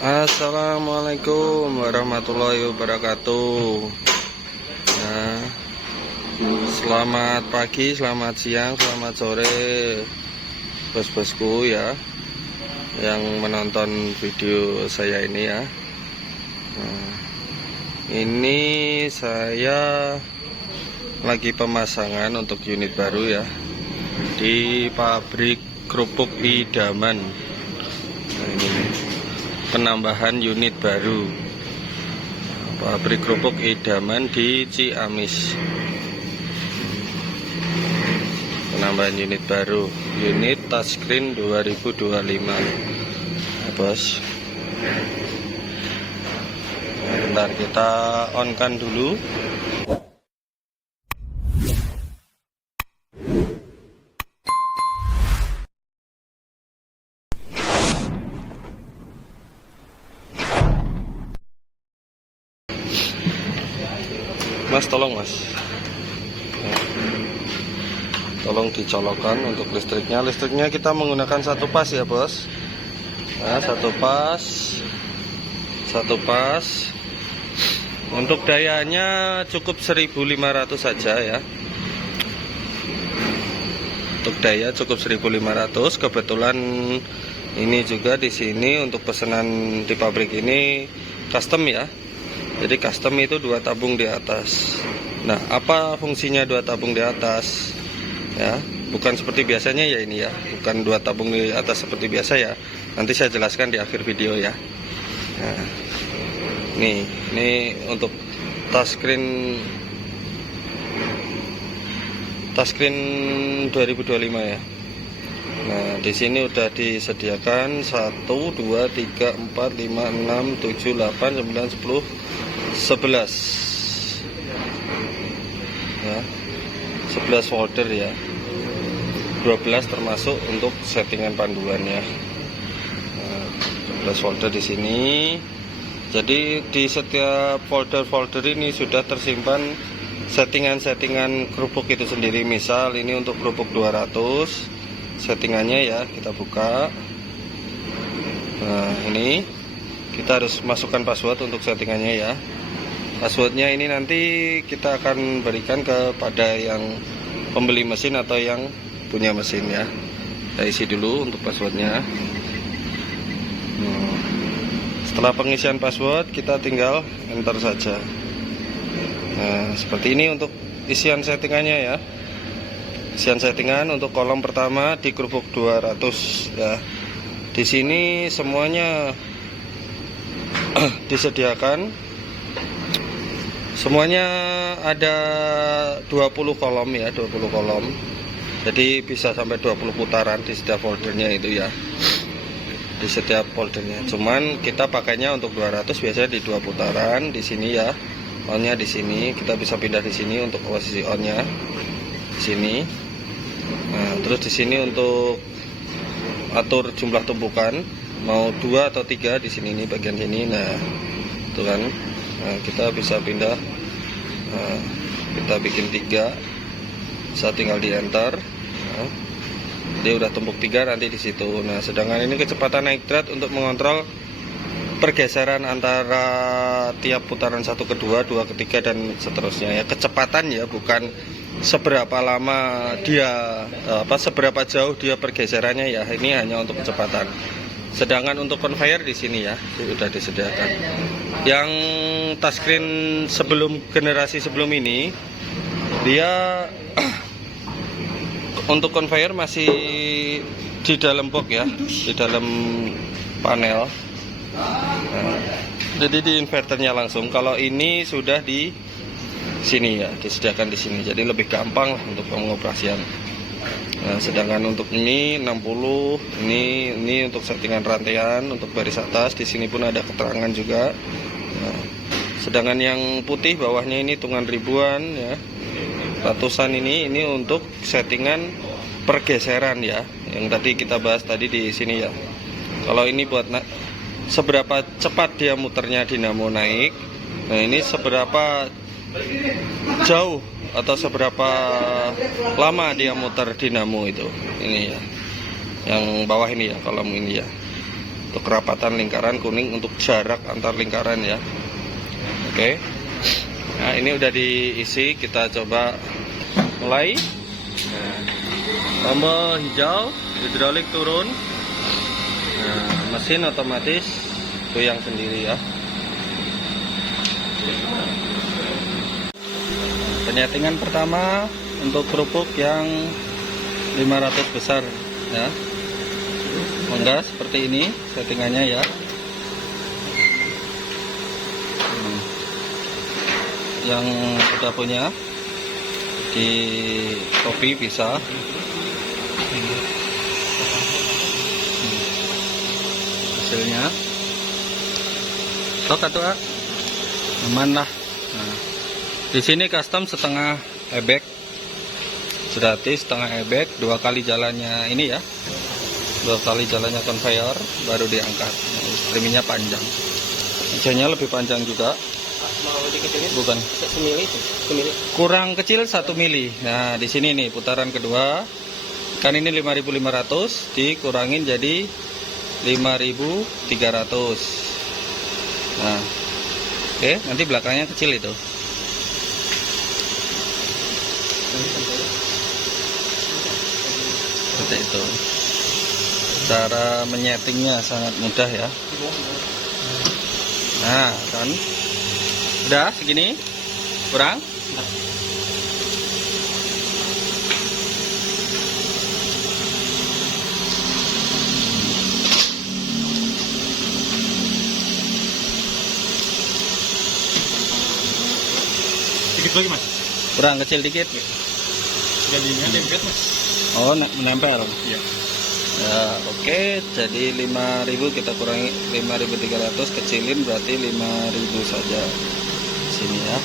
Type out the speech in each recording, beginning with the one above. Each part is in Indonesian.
Assalamualaikum warahmatullahi wabarakatuh. Nah, selamat pagi, selamat siang, selamat sore, bos-bosku ya, yang menonton video saya ini ya. Nah, ini saya lagi pemasangan untuk unit baru ya, di pabrik kerupuk idaman. Nah, ini penambahan unit baru, pabrik kerupuk idaman di Ciamis. Penambahan unit baru, unit touchscreen 2025 ya, bos. Bentar, kita on kan dulu. Mas, tolong mas, tolong dicolokkan untuk listriknya. Listriknya kita menggunakan satu pas ya bos. Nah, satu pas. Untuk dayanya cukup 1500 saja ya. Untuk daya cukup 1500. Kebetulan ini juga di sini untuk pesanan di pabrik ini custom ya. Jadi custom itu 2 tabung di atas. Nah, apa fungsinya 2 tabung di atas? Ya, bukan seperti biasanya ya ini ya. Bukan 2 tabung di atas seperti biasa ya. Nanti saya jelaskan di akhir video ya. Nah, ini untuk touchscreen 2025 ya. Nah, di sini udah disediakan 1, 2, 3, 4, 5, 6, 7, 8, 9, 10, 11 ya, 11 folder ya, 12 termasuk untuk settingan panduannya. Nah, 12 folder di sini. Jadi di setiap folder-folder ini sudah tersimpan settingan-settingan kerupuk itu sendiri. Misal ini untuk kerupuk 200 settingannya ya, kita buka. Nah, ini kita harus masukkan password untuk settingannya ya. Passwordnya ini nanti kita akan berikan kepada yang pembeli mesin atau yang punya mesin ya. Kita isi dulu untuk passwordnya. Setelah pengisian password kita tinggal enter saja. Nah, seperti ini untuk isian settingannya ya. Isian settingan untuk kolom pertama di kerupuk 200 ya. Di sini semuanya disediakan. Semuanya ada 20 kolom ya, 20 kolom. Jadi bisa sampai 20 putaran di setiap foldernya itu ya. Di setiap foldernya. Cuman kita pakainya untuk 200 biasanya di 2 putaran di sini ya. On-nya di sini, kita bisa pindah di sini untuk posisi on-nya. Di sini. Nah, terus di sini untuk atur jumlah tumpukan, mau 2 atau 3 di sini nih bagian sini. Nah, itu kan. Nah, kita bisa pindah. Nah, kita bikin 3. Saya tinggal di enter. Nah, dia udah tumpuk 3 nanti di situ. Nah, sedangkan ini kecepatan naik drat untuk mengontrol pergeseran antara tiap putaran 1 ke 2, 2 ke 3 dan seterusnya ya. Kecepatan ya, bukan seberapa lama dia seberapa jauh dia pergeserannya ya. Ini hanya untuk kecepatan. Sedangkan untuk conveyor di sini ya sudah disediakan. Yang touchscreen generasi sebelum ini dia untuk conveyor masih di dalam box ya, di dalam panel. Nah, jadi di inverternya langsung. Kalau ini sudah di sini ya, disediakan di sini. Jadi lebih gampang lah untuk pengoperasian. Nah, sedangkan untuk ini 60, ini untuk settingan rantaian untuk baris atas. Di sini pun ada keterangan juga. Nah, sedangkan yang putih bawahnya ini hitungan ribuan ya, ratusan ini untuk settingan pergeseran ya, yang tadi kita bahas tadi di sini ya. Kalau ini buat seberapa cepat dia muternya dinamo naik. Nah, ini seberapa jauh atau seberapa lama dia muter dinamo itu. Ini ya, yang bawah ini ya, kolom ini ya. untuk kerapatan lingkaran, kuning untuk jarak antar lingkaran ya. Oke. Nah, ini udah diisi, kita coba mulai. Nah, tombol hijau, hidrolik turun. Nah, mesin otomatis goyang sendiri ya. Penyetingan pertama untuk kerupuk yang 500 besar ya. Mangga seperti ini settingannya ya. Yang sudah punya di Shopee bisa. Hasilnya tok atau aman lah. Nah, di sini custom setengah ebek, gratis setengah ebek, 2 kali jalannya ini ya. 2 kali jalannya conveyor baru diangkat. Streamingnya panjang, mejanya lebih panjang juga. Bukan semili, kurang kecil 1 mili. Nah, di sini nih putaran kedua kan ini 5.500 dikurangin jadi 5.300. Nah, oke, nanti belakangnya kecil itu. Seperti itu. Cara menyetingnya sangat mudah ya. Nah, kan udah segini, kurang. Dikit lagi mas. Kurang kecil dikit. Jadinya dempet mas. Oh, menempel. Iya. Ya, oke, jadi 5.000 kita kurangi 5.300, kecilin berarti 5.000 saja sini ya.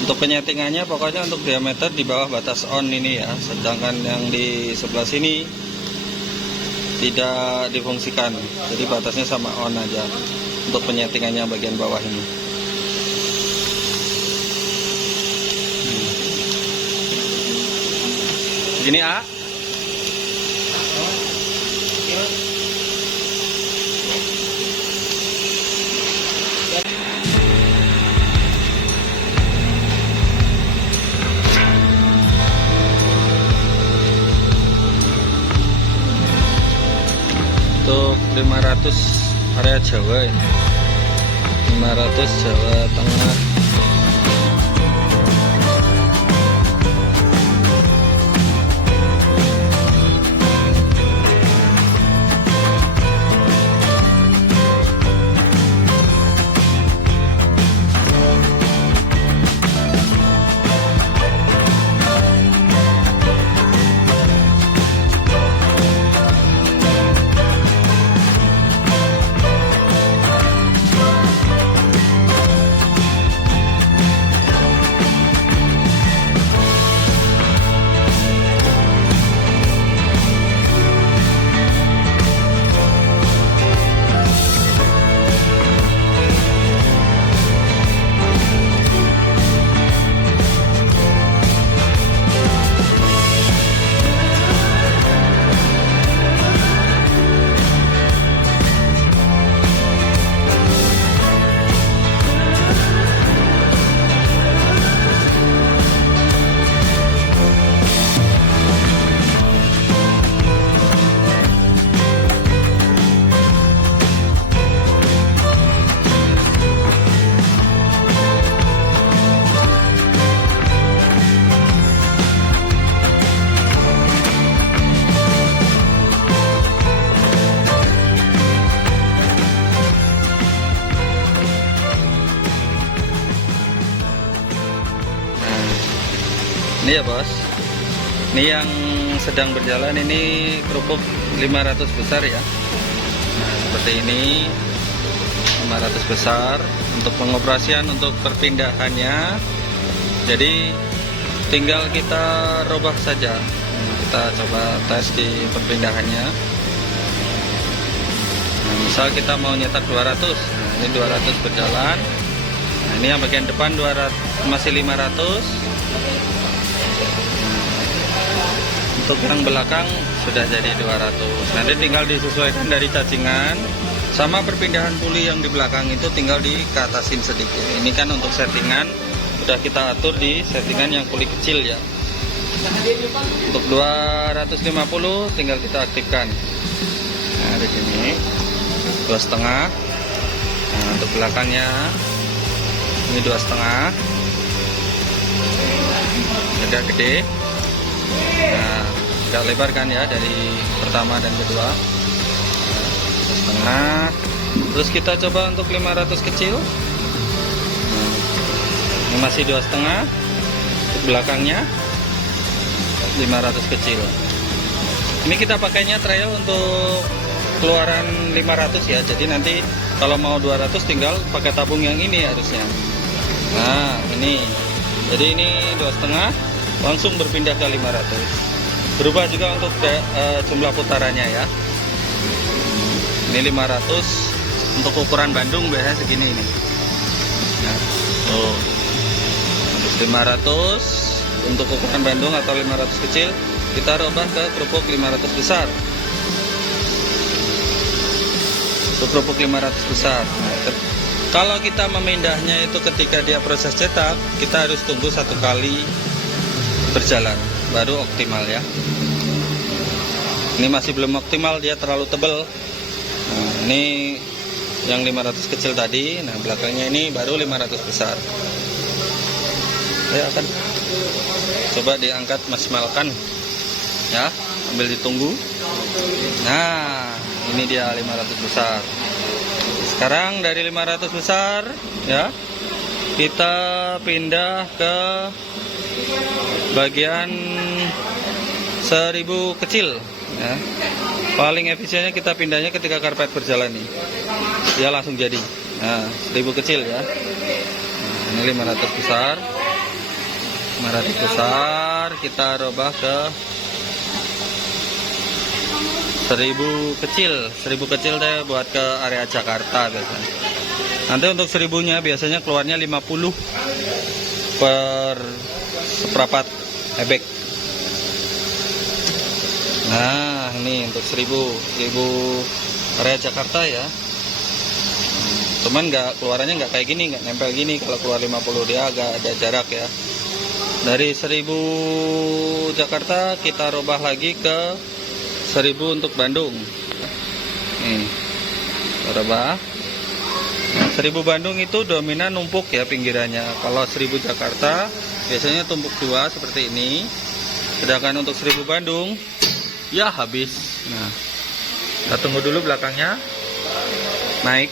Untuk penyetingannya pokoknya untuk diameter di bawah batas on ini ya, sedangkan yang di sebelah sini tidak difungsikan, jadi batasnya sama on aja untuk penyetingannya bagian bawah ini. Gini A. Untuk 500 area Jawa ini, 500 Jawa Tengah. Ini ya bos, ini yang sedang berjalan ini kerupuk 500 besar ya. Nah seperti ini 500 besar untuk pengoperasian, untuk perpindahannya. Jadi tinggal kita robah saja. Kita coba tes di perpindahannya. Nah, misal kita mau nyetak 200, nah, ini 200 berjalan. Nah ini yang bagian depan 200 masih 500. Untuk yang belakang sudah jadi 200. Nanti tinggal disesuaikan dari cacingan sama perpindahan puli yang di belakang itu tinggal dikatasin sedikit. Ini kan untuk settingan udah kita atur di settingan yang puli kecil ya. Untuk 250 tinggal kita aktifkan. Nah, di sini 2,5. Nah, untuk belakangnya ini 2,5. Agak gede. Nah, agak lebar kan ya dari pertama dan kedua. 2,5. Terus kita coba untuk 500 kecil. Ini masih 2,5. Untuk belakangnya 500 kecil. Ini kita pakainya trial untuk keluaran 500 ya. Jadi nanti kalau mau 200 tinggal pakai tabung yang ini harusnya. Nah, ini. Jadi ini 2,5 langsung berpindah ke 500. Berubah juga untuk jumlah putarannya ya. Ini 500 untuk ukuran Bandung biasanya segini ini. Nah, tuh. 500 untuk ukuran Bandung atau 500 kecil kita rubah ke kerupuk 500 besar. Untuk kerupuk 500 besar. Nah, kalau kita memindahnya itu ketika dia proses cetak, kita harus tunggu 1 kali berjalan baru optimal ya. Ini masih belum optimal, dia terlalu tebal. Nah, ini yang 500 kecil tadi. Nah, belakangnya ini baru 500 besar. Ya, akan coba diangkat maksimalkan ya, ambil ditunggu. Nah, ini dia 500 besar. Sekarang dari 500 besar ya, kita pindah ke bagian 1000 kecil ya. Paling efisiennya kita pindahnya ketika karpet berjalan nih, dia langsung jadi. Nah, 1000 kecil ya. Nah, ini 500 besar. 500 besar kita rubah ke 1000 kecil. 1000 kecil deh buat ke area Jakarta biasanya. Nanti untuk 1000-nya biasanya keluarnya 50 per seperempat ebek. Nah, ini untuk 1000 area Jakarta ya. Cuman keluarannya nggak kayak gini, nggak nempel gini. Kalau keluar 50 dia agak ada jarak ya. Dari 1000 Jakarta kita rubah lagi ke 1000 untuk Bandung. Nih, rubah. Nah, 1000 Bandung itu dominan numpuk ya pinggirannya. Kalau 1000 Jakarta biasanya tumpuk 2 seperti ini. Sedangkan untuk 1000 Bandung ya habis. Nah, kita tunggu dulu belakangnya naik.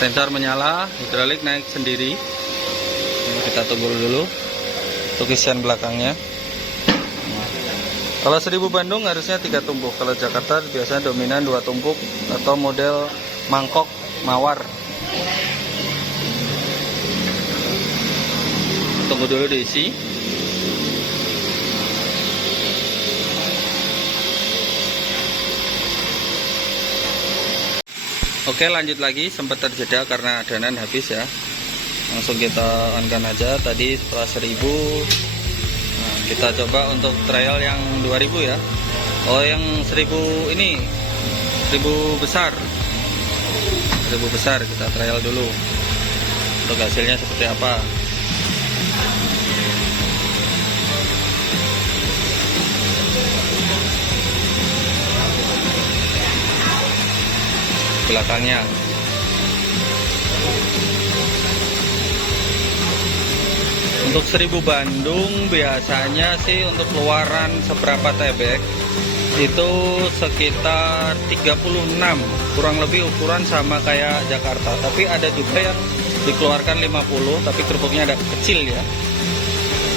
Sensor menyala, hidrolik naik sendiri. Kita tunggu dulu untuk isian belakangnya. Kalau 1000 Bandung harusnya 3 tumpuk. Kalau Jakarta biasanya dominan 2 tumpuk atau model mangkok mawar. Tunggu dulu diisi. Oke, lanjut lagi, sempat terjeda karena adonan habis ya. Langsung kita on-kan aja. Tadi setelah 1000, nah, kita coba untuk trial yang 2000 ya. Oh, yang 1000 ini 1000 besar. 1000 besar kita trial dulu. Untuk hasilnya seperti apa. Belakangnya. Untuk 1000 Bandung biasanya sih untuk keluaran seberapa tebek itu sekitar 36, kurang lebih ukuran sama kayak Jakarta. Tapi ada juga yang dikeluarkan 50 tapi kerupuknya agak kecil ya,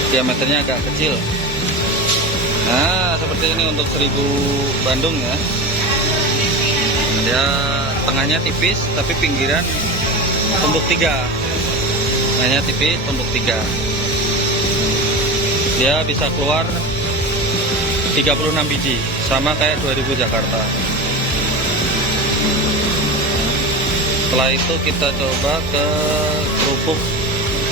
diameternya agak kecil. Nah, seperti ini untuk 1000 Bandung ya. Dia tengahnya tipis tapi pinggiran tumpuk 3. Tengahnya tipis tumpuk 3. Dia bisa keluar 36 biji sama kayak 2000 Jakarta. Setelah itu kita coba ke kerupuk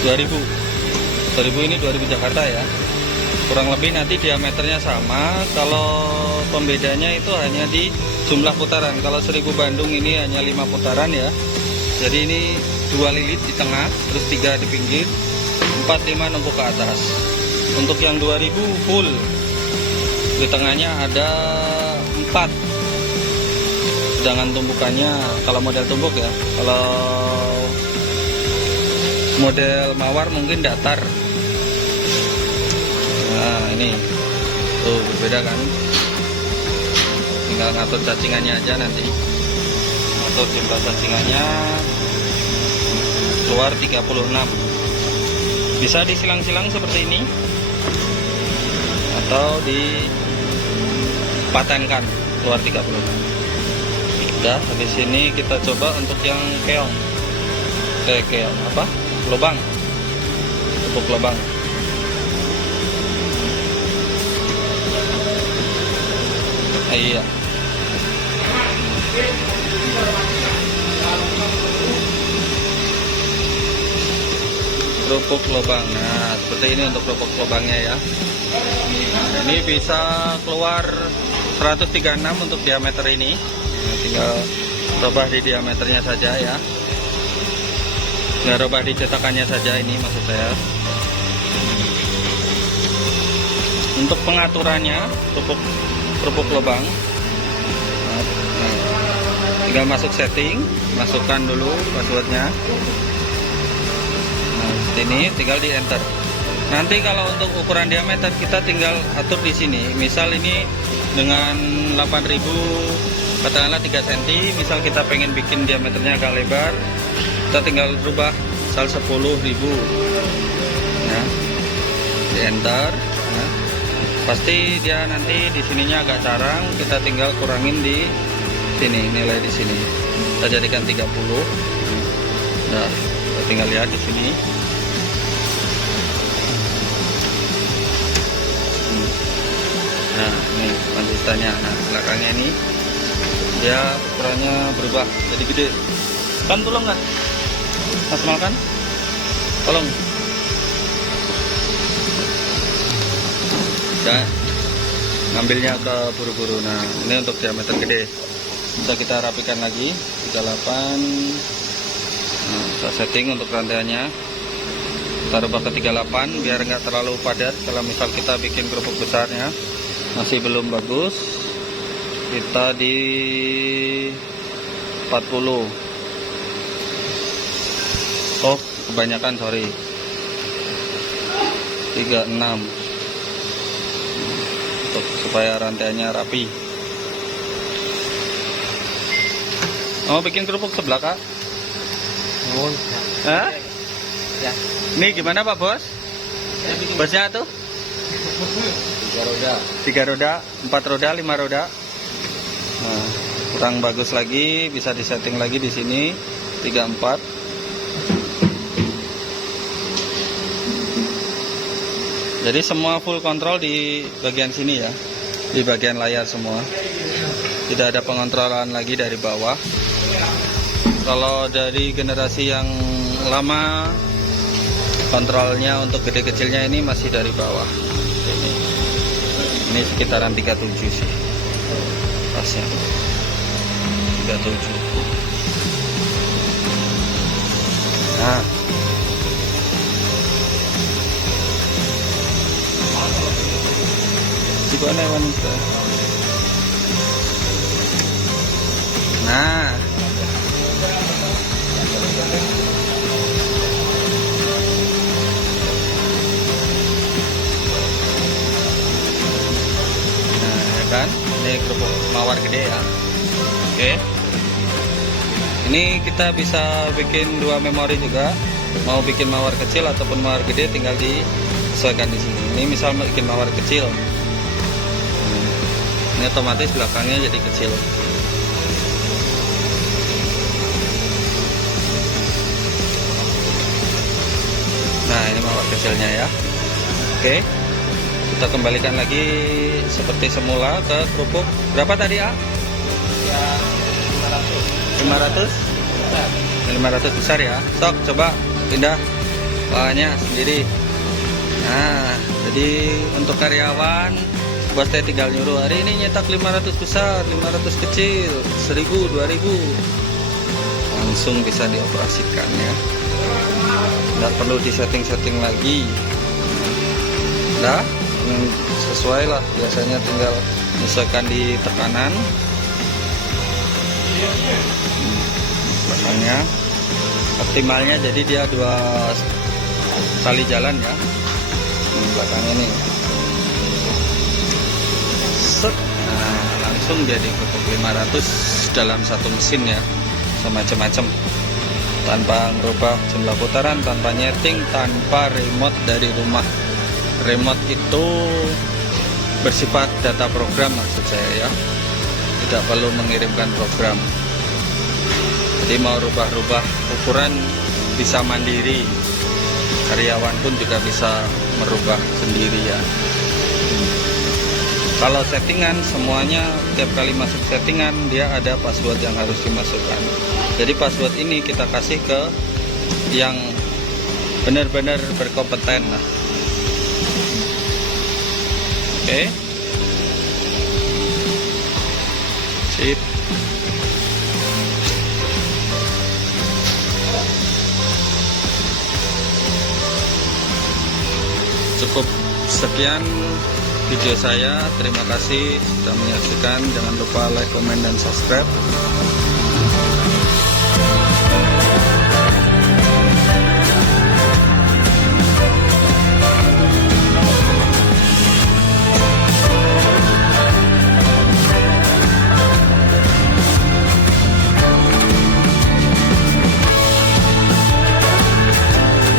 2000 ini 2000 Jakarta ya. kurang lebih nanti diameternya sama. Kalau pembedanya itu hanya di jumlah putaran. Kalau 1000 Bandung ini hanya 5 putaran ya. Jadi ini 2 lilit di tengah, terus 3 di pinggir, 4, 5 numpuk ke atas. Untuk yang 2000 full, di tengahnya ada 4. Sedangkan tumpukannya, kalau model tumpuk ya, kalau model mawar mungkin datar. Nah ini tuh berbeda kan, tinggal ngatur cacingannya aja nanti. Ngatur jumlah cacingannya keluar 36. Bisa disilang-silang seperti ini atau dipatenkan keluar 36. Udah, habis ini kita coba untuk yang keong. Keong apa? Lubang. Tepuk lubang. Iya. Kerupuk lubang. Nah, seperti ini untuk kerupuk lubangnya ya. Ini bisa keluar 136 untuk diameter ini. Nah, tinggal rubah di diameternya saja ya. Nggak rubah di cetakannya saja ini maksud saya. Untuk pengaturannya kerupuk lubang, nah, tinggal masuk setting, masukkan dulu passwordnya. Nah, seperti ini tinggal di enter. Nanti kalau untuk ukuran diameter kita tinggal atur di sini. Misal ini dengan 8000 katakanlah 3 cm, misal kita pengen bikin diameternya agak lebar, kita tinggal rubah misal 10.000. Nah, di enter. Nah, pasti dia nanti di sininya agak carang, kita tinggal kurangin di sini, nilai di sini. Kita jadikan 30. Nah, kita tinggal lihat di sini. Nah, ini konsistennya. Nah, belakangnya ini dia ukurannya berubah jadi gede. Kan tolong nggak? Mas Mal kan? Tolong. Nah, ngambilnya ke buru-buru. Nah, ini untuk diameter gede. Bisa kita rapikan lagi 38. Nah, kita setting untuk rantaiannya. Kita rubah ke 38 biar nggak terlalu padat. Kalau misal kita bikin kerupuk besarnya masih belum bagus, kita di 40. Oh, kebanyakan, sorry. 36. Untuk supaya rantaiannya rapi. Oh, bikin kerupuk sebelah, Kak? Oh, Hah? ya. Ini gimana, Pak Bos? Bosnya tuh? 3 roda. 3 roda, 4 roda, 5 roda. Nah, kurang bagus lagi, bisa disetting lagi di sini 34. Jadi semua full control di bagian sini ya, di bagian layar semua. Tidak ada pengontrolan lagi dari bawah. Kalau dari generasi yang lama, kontrolnya untuk gede kecilnya ini masih dari bawah. Ini sekitaran 37 sih pasnya, 37. Nah, gimana wanita? Nah, kan ini kerupuk mawar gede ya. Oke, ini kita bisa bikin 2 memori juga. Mau bikin mawar kecil ataupun mawar gede tinggal disesuaikan di sini. Ini misal bikin mawar kecil, ini otomatis belakangnya jadi kecil. Nah, ini mawar kecilnya ya. Oke, kita kembalikan lagi seperti semula ke kerupuk. Berapa tadi, A? Ya, 500? 500 besar ya. Sok, coba pindah bahannya sendiri. Nah, jadi untuk karyawan, bos saya tinggal nyuruh, hari ini nyetak 500 besar, 500 kecil, 1000, 2000, langsung bisa dioperasikan ya. Nggak perlu disetting-setting lagi. Nah, sesuai lah, biasanya tinggal menyesuaikan di tekanan. Belakangnya optimalnya jadi dia 2 kali jalan ya. Belakangnya nih. Set. Nah, langsung dia dikutuk 500 dalam satu mesin ya. Semacam-macam. Tanpa merubah jumlah putaran, tanpa nyeting, tanpa remote dari rumah. Remote itu bersifat data program maksud saya ya. Tidak perlu mengirimkan program. Jadi mau rubah-rubah ukuran bisa mandiri. Karyawan pun juga bisa merubah sendiri ya. Kalau settingan semuanya tiap kali masuk settingan dia ada password yang harus dimasukkan. Jadi password ini kita kasih ke yang benar-benar berkompeten lah. Oke. Sip. Cukup sekian video saya. Terima kasih sudah menyaksikan. Jangan lupa like, comment, dan subscribe.